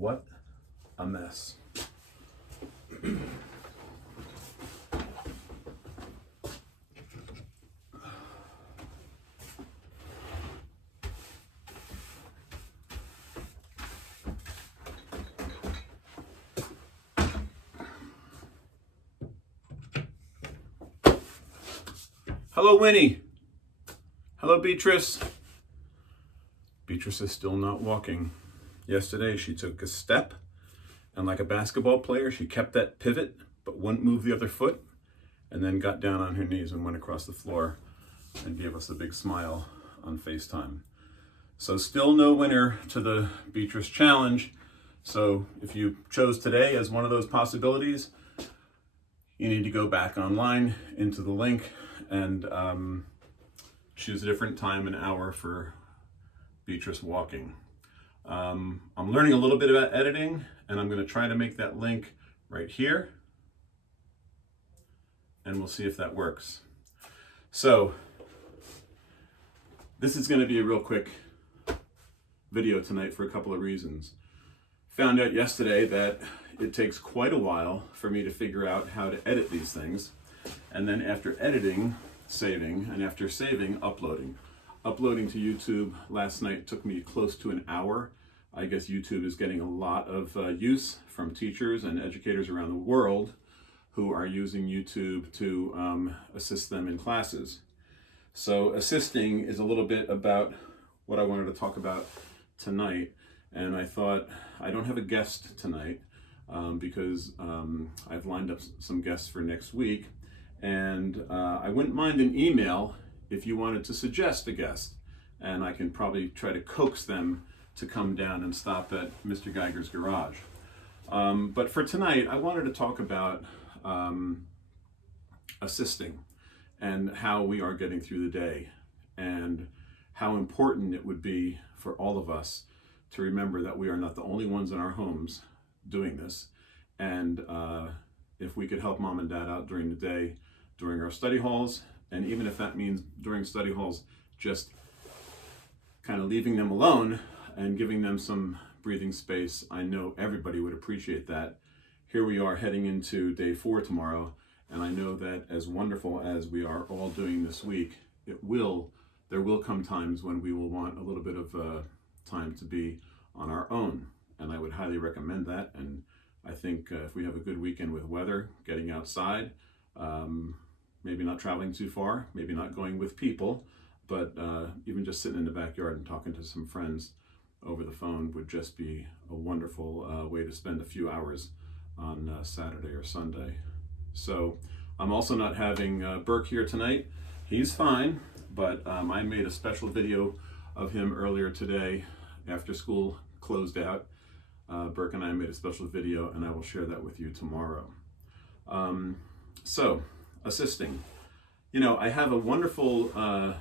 What a mess. Hello, Winnie. Hello, Beatrice. Beatrice is still not walking. Yesterday, she took a step, and like a basketball player, she kept that pivot, but wouldn't move the other foot, and then got down on her knees and went across the floor and gave us a big smile on FaceTime. So still no winner to the Beatrice Challenge. So if you chose today as one of those possibilities, you need to go back online into the link and choose a different time and hour for Beatrice walking. I'm learning a little bit about editing, and I'm going to try to make that link right here, and we'll see if that works. So this is going to be a real quick video tonight for a couple of reasons. Found out yesterday that it takes quite a while for me to figure out how to edit these things. And then after editing, saving, and after saving, uploading. Uploading to YouTube last night took me close to an hour. I guess YouTube is getting a lot of use from teachers and educators around the world who are using YouTube to assist them in classes. So assisting is a little bit about what I wanted to talk about tonight. And I thought, I don't have a guest tonight because I've lined up some guests for next week. And I wouldn't mind an email if you wanted to suggest a guest. And I can probably try to coax them to come down and stop at Mr. Geiger's garage. But for tonight, I wanted to talk about assisting and how we are getting through the day and how important it would be for all of us to remember that we are not the only ones in our homes doing this. And if we could help mom and dad out during the day, during our study halls, and even if that means during study halls, just kind of leaving them alone and giving them some breathing space, I know everybody would appreciate that. Here we are heading into day 4 tomorrow, and I know that as wonderful as we are all doing this week, there will come times when we will want a little bit of time to be on our own, and I would highly recommend that. And I think if we have a good weekend with weather, getting outside, maybe not traveling too far, maybe not going with people, but even just sitting in the backyard and talking to some friends over the phone would just be a wonderful way to spend a few hours on Saturday or Sunday. So I'm also not having Burke here tonight. He's fine, but I made a special video of him earlier today after school closed out. Burke and I made a special video, and I will share that with you tomorrow. So, assisting. You know, I have a wonderful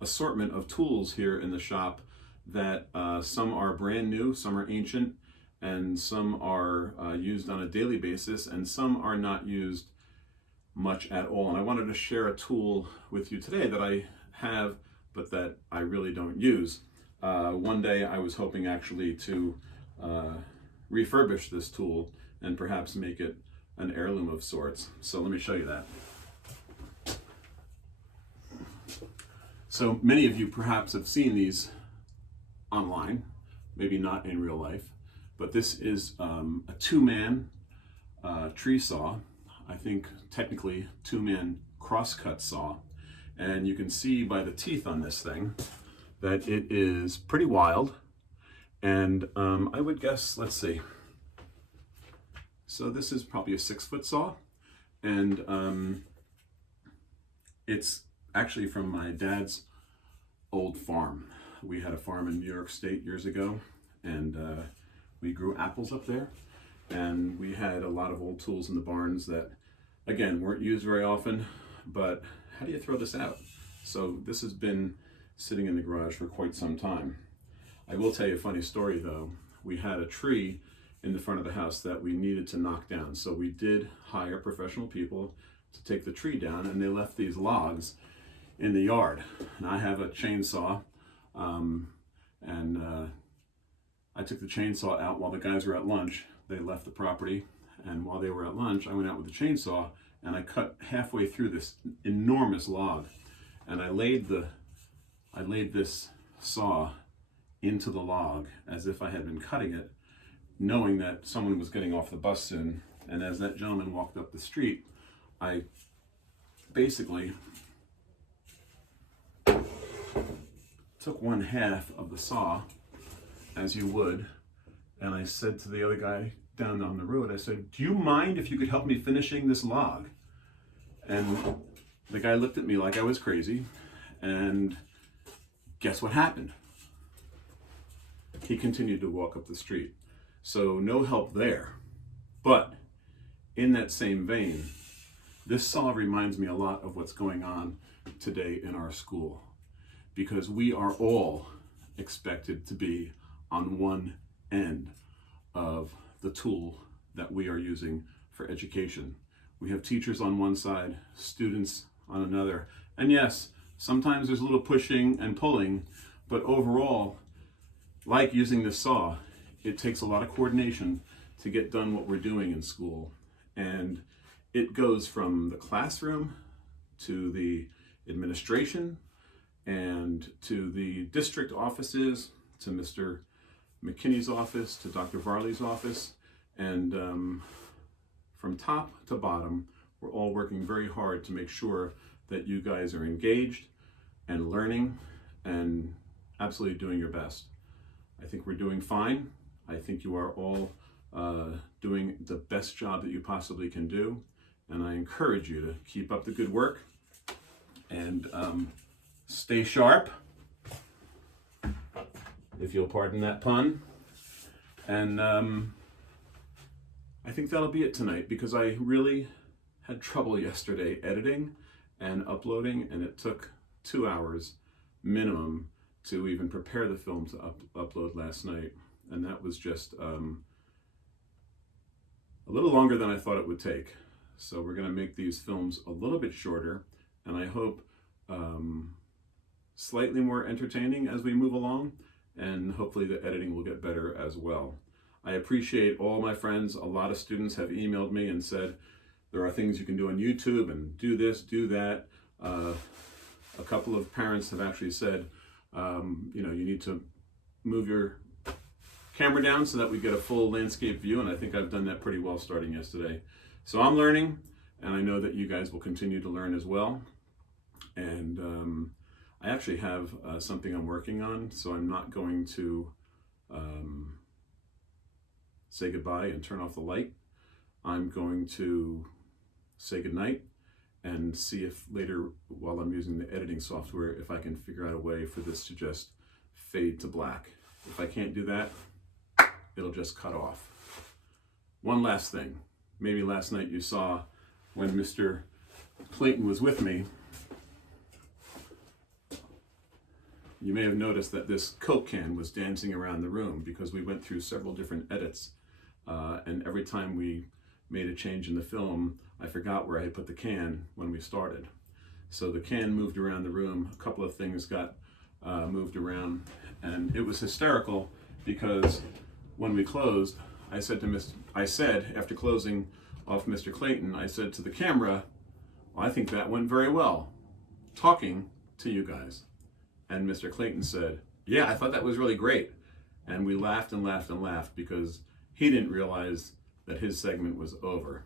assortment of tools here in the shop that some are brand new, some are ancient, and some are used on a daily basis, and some are not used much at all. And I wanted to share a tool with you today that I have, but that I really don't use. One day I was hoping actually to refurbish this tool and perhaps make it an heirloom of sorts. So let me show you that. So many of you perhaps have seen these online, maybe not in real life, but this is a 2-man tree saw. I think technically 2-man crosscut saw. And you can see by the teeth on this thing that it is pretty wild. And I would guess, let's see. So this is probably a 6-foot saw. And it's actually from my dad's old farm. We had a farm in New York State years ago, and we grew apples up there. And we had a lot of old tools in the barns that, again, weren't used very often, but how do you throw this out? So this has been sitting in the garage for quite some time. I will tell you a funny story though. We had a tree in the front of the house that we needed to knock down. So we did hire professional people to take the tree down, and they left these logs in the yard. And I have a chainsaw, and I I took the chainsaw out while the guys were at lunch. They left the property, and while they were at lunch, I went out with the chainsaw and I cut halfway through this enormous log, and I laid this saw into the log as if I had been cutting it, knowing that someone was getting off the bus soon. And as that gentleman walked up the street, I basically took one half of the saw, as you would, and I said to the other guy down on the road, I said, "Do you mind if you could help me finishing this log?" And the guy looked at me like I was crazy, and guess what happened? He continued to walk up the street. So no help there. But in that same vein, this saw reminds me a lot of what's going on today in our school, because we are all expected to be on one end of the tool that we are using for education. We have teachers on one side, students on another. And yes, sometimes there's a little pushing and pulling, but overall, like using this saw, it takes a lot of coordination to get done what we're doing in school. And it goes from the classroom to the administration and to the district offices, to Mr. McKinney's office, to Dr. Varley's office, and from top to bottom, we're all working very hard to make sure that you guys are engaged and learning and absolutely doing your best. I think we're doing fine. I think you are all doing the best job that you possibly can do, and I encourage you to keep up the good work and stay sharp, if you'll pardon that pun. And I think that'll be it tonight, because I really had trouble yesterday editing and uploading, and it took 2 hours minimum to even prepare the film to upload last night. And that was just a little longer than I thought it would take. So we're going to make these films a little bit shorter, and I hope slightly more entertaining as we move along, and hopefully the editing will get better as well. I appreciate all my friends. A lot of students have emailed me and said there are things you can do on YouTube and do this, do that. A couple of parents have actually said, you need to move your camera down so that we get a full landscape view, and I think I've done that pretty well starting yesterday. So I'm learning, and I know that you guys will continue to learn as well. And I actually have something I'm working on, so I'm not going to say goodbye and turn off the light. I'm going to say goodnight and see if later, while I'm using the editing software, if I can figure out a way for this to just fade to black. If I can't do that, it'll just cut off. One last thing. Maybe last night you saw when Mr. Clayton was with me, you may have noticed that this Coke can was dancing around the room, because we went through several different edits, and every time we made a change in the film, I forgot where I had put the can when we started. So the can moved around the room, a couple of things got moved around, and it was hysterical, because when we closed, I said after closing off Mr. Clayton, I said to the camera, "Well, I think that went very well, talking to you guys." And Mr. Clayton said, "Yeah, I thought that was really great." And we laughed and laughed and laughed, because he didn't realize that his segment was over.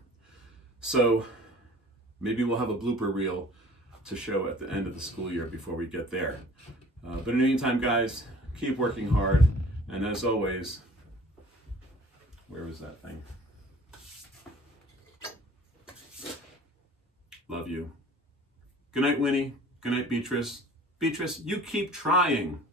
So maybe we'll have a blooper reel to show at the end of the school year before we get there. But in the meantime, guys, keep working hard. And as always, where was that thing? Love you. Good night, Winnie. Good night, Beatrice. Beatrice, you keep trying.